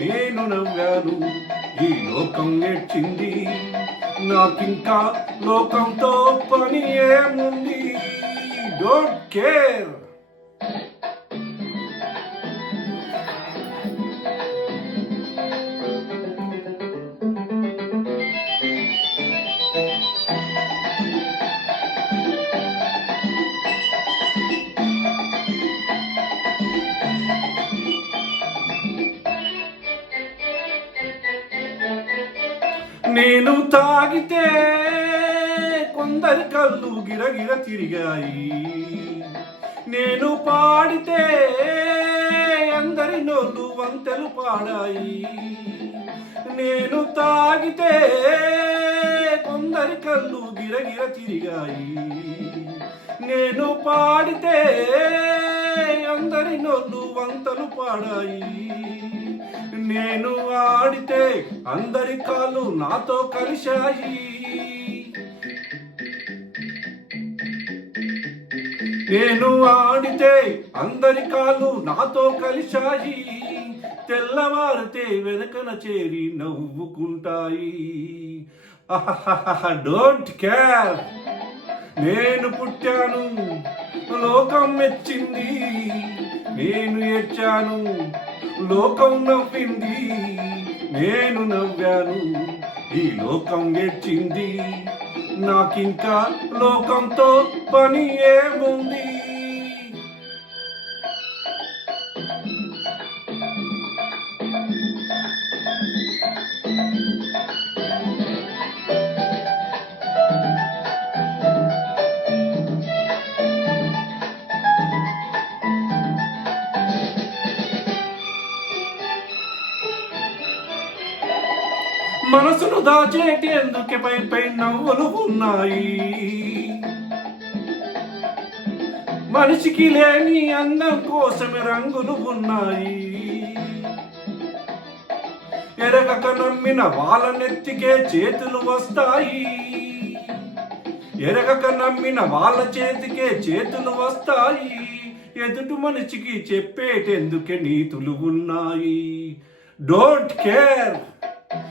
నేను నవ్వాను. ఈ లోకం నేర్చింది నాకింకా లోకంతో పని ఏముంది? డోంట్ కేర్ నేను తాగితే కొందరి కళ్ళు గిరగిర తిరిగాయి. నేను పాడితే అందరి నోళ్ళు వంతెలు పాడాయి. నేను తాగితే కొందరి కళ్ళు గిరగిర తిరిగాయి. నేను పాడితే అందరి నోళ్ళు వంతలు పాడాయి. నేను ఆడితే అందరి కాళ్ళు నాతో కలిశాయి. నేను ఆడితే అందరి కాళ్ళు నాతో కలిశాయి. తెల్లవారితే వెనకన చేరి నవ్వుకుంటాయి. డోంట్ కేర్ నేను పుట్టాను లోకం మెచ్చింది. నేను ఏడ్చాను లోకం నవ్వింది నేను నవ్వాను. ఈ లోకం గెచ్చింది నాకింకా లోకంతో పని ఏముంది? మనసును దాచేటి ఎందుకే పై పై నవ్వులు ఉన్నాయి? మనిషికి లేని అందం కోసమే రంగులు ఉన్నాయి. ఎరగక నమ్మిన వాళ్ళ నెత్తికే చేతులు వస్తాయి. ఎరగక నమ్మిన వాళ్ళ చేతికే చేతులు వస్తాయి. ఎదుటి మనిషికి చెప్పేటెందుకే నీతులు ఉన్నాయి? Don't care.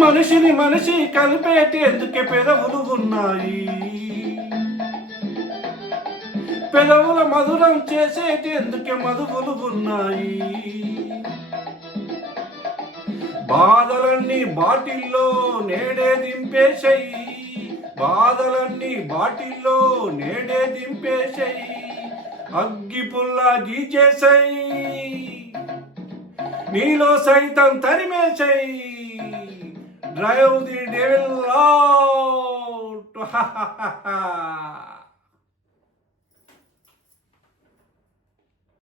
మనిషిని మనిషి కలిపేటి ఎందుకే పెదవులు ఉన్నాయి? పెదవుల మధురం చేసేటి ఎందుకే మధువులు ఉన్నాయి? బాధలన్నీ బాటిల్లో నేడే దింపేశాయి. బాధలన్నీ బాటిల్లో నేడే దింపేశాయి. అగ్గి పుల్లా గీచేసాయి నీలో సైతం తరిమేసాయి drive the devil out.